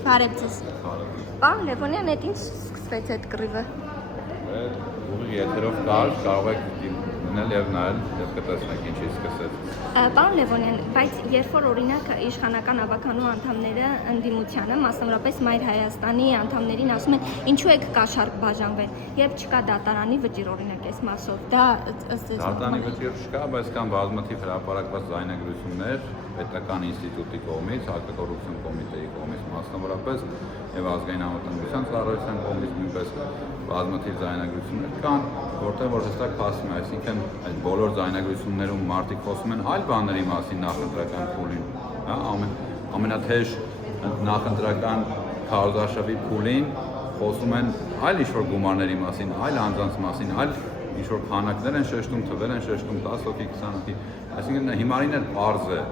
Բարև ձեզ։ Պարոն Լևոնյան, այդ ինչ սկսվեց այդ կռիվը։ Ուղիղ եթերով կարող եք դիմել եւ նայել եւ կտեսնեք ինչի սկսեց։ Պարոն Լևոնյան, բայց երբ որ օրինակ իշխանական ավականու անդամները ընդդիմությանը, մասնավորապես Մայր Հայաստանի անդամներին ասում են, ինչու եք կաշառք բաժանվել, եւ չկա դատարանի վճիռ օրինակ այս մասով։ Դա ըստ էս դատարանի վճիռ չկա, բայց կան բազմաթիվ հրապարակված ձայնագրություններ պետական ինստիտուտի կողմից, հակակոռուպցիոն կոմիտեի կողմից մասնավորապես եւ ազգային անվտանգության ծառայության կողմից նույնպես բազմաթիվ ձայնագրություններ կան, որտեղ որ հստակ ասում է, այսինքն այդ բոլոր ձայնագրություններում մարդիկ խոսում են այլ բաների մասին նախընտրական փուլին, հա, ամենաթեժ նախընտրական քարոզարշավի փուլին խոսում են այլ ինչ-որ գումարների մասին, այլ անձանց մասին, այլ ինչ-որ քանակներ են շեշտում, թվեր են շեշտում 10 հոգի, 20 հոգի, այսինքն հիմարին էլ պարզ է,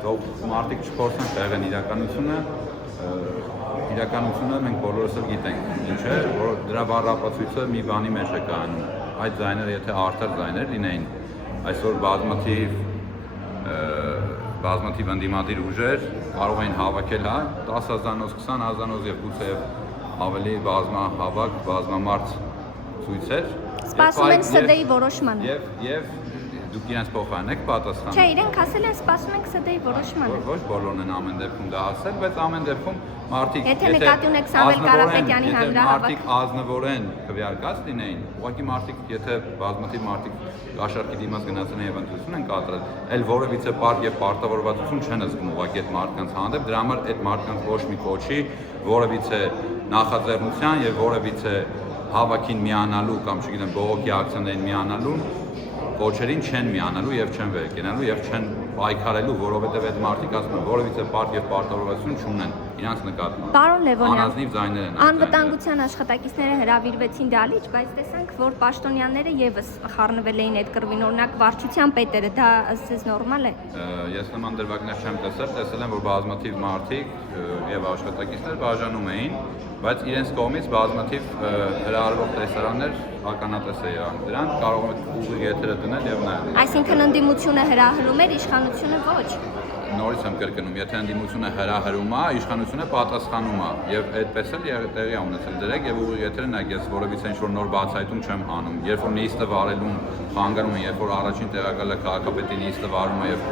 թող մարդիկ չփորձեն տեղեն իրականությունը մենք բոլորս էլ գիտենք ինչ է, որ դրա բառապացույցը մի բանի մեջ է կայանում, այդ ձայները եթե արդար ձայներ լինեին, այսօր բազմաթիվ ընդդիմադիր ուժեր կարող էին հավաքել 10,000-ով, 20,000-ով եւ գուցե ավելի բազմահավաք, բազմամարդ ցույցեր։ Սպասում են ՍԴ-ի որոշմանը։ Եվ դուք իրենց փոխարեն եք պատասխանում։ Չէ, իրենք ասել են սպասում ենք ՍԴ-ի որոշմանը։ Ոչ բոլորն են ամեն դեպքում դա ասել, բայց ամեն դեպքում մարդիկ եթե նկատի ունեք Սամվել Կարապետյանի հանրահավաք, մարդիկ ազնվորեն քվեարկած լինեին, ուղղակի մարդիկ, եթե բազմաթիվ մարդիկ կաշառքի դիմաց գնացել են եւ ընտրություն են կատարել, այլ որևիցե պարկ եւ պարտավորվածություն չեն զգում ուղղակի այդ մարդկանց հանդեպ, դրա համար այդ մարդկանց ոչ մի կոչի որևիցե նախաձեռնության եւ որևիցե հավաքին միանալու կամ չգիտեմ բողոքի ակցիաներին միանալու կոչերին չեն միանալու եւ չեն վերկենալու եւ չեն պայքարելու, որովհետեւ այդ մարդիկ ասում են որևիցե պարկ եւ պարտավորվածություն չունեն իրանց նկատմամբ։ Պարոն Լևոնյան, անազնիվ ձայներ են։ Անվտանգության աշխատակիցները հրավիրվեցին դալիճ, բայց տեսանք, որ պաշտոնյաները եւս խառնվել էին այդ կռվին, օրինակ վարչության պետերը, դա ըստ էս նորմալ է։ Ես նման դրվագներ չեմ տեսել եմ, որ բազմաթիվ մարդիկ եւ աշխատակիցներ բաժանում էին, բայց իրենց կողմից բազմաթիվ հրահրվող տեսարաններ ականատես է եղան դրան, կարող եք ուղիղ եթերը դնել եւ նայել։ Այսինքն ընդդիմությունը հրահրում էր, իշխանությունը ոչ։ Նորից եմ կրկնում, եթե ընդդիմությունը հրահրում է, իշխանությունը պատասխանում է եւ այդպես էլ տեղի է ունեցել դրեք եւ ուղիղ եթերը նայեք, ես որևիցե ինչ-որ նոր բացահայտում չեմ անում, երբ որ նիստը վարելուն խանգարում են, երբ որ առաջին տեղակալը քաղաքապետի նիստը վարում է եւ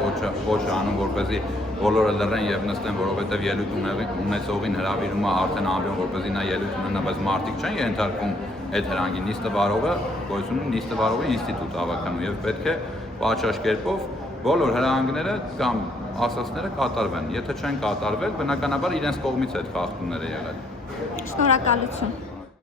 ոչ անում, որպեսզի բոլորը լռեն եւ նստեն, որովհետեւ ելույթ ունեցողին հրավիրում է արդեն ամբողջ որպեսզի նա ելույթ ունենա, բայց մարդիկ չեն ենթարկվում այդ հրանգին, նիստը վարողը գոյություն ունի, նիստը վարողի ինստիտուտ ավականու եւ պետք է պատշաճ կերպով բոլոր հրահանգները կամ ասածները կատարվեն, եթե չեն կատարվել, բնականաբար իրենց կողմից այդ խախտումները եղել։ Շնորհակալություն։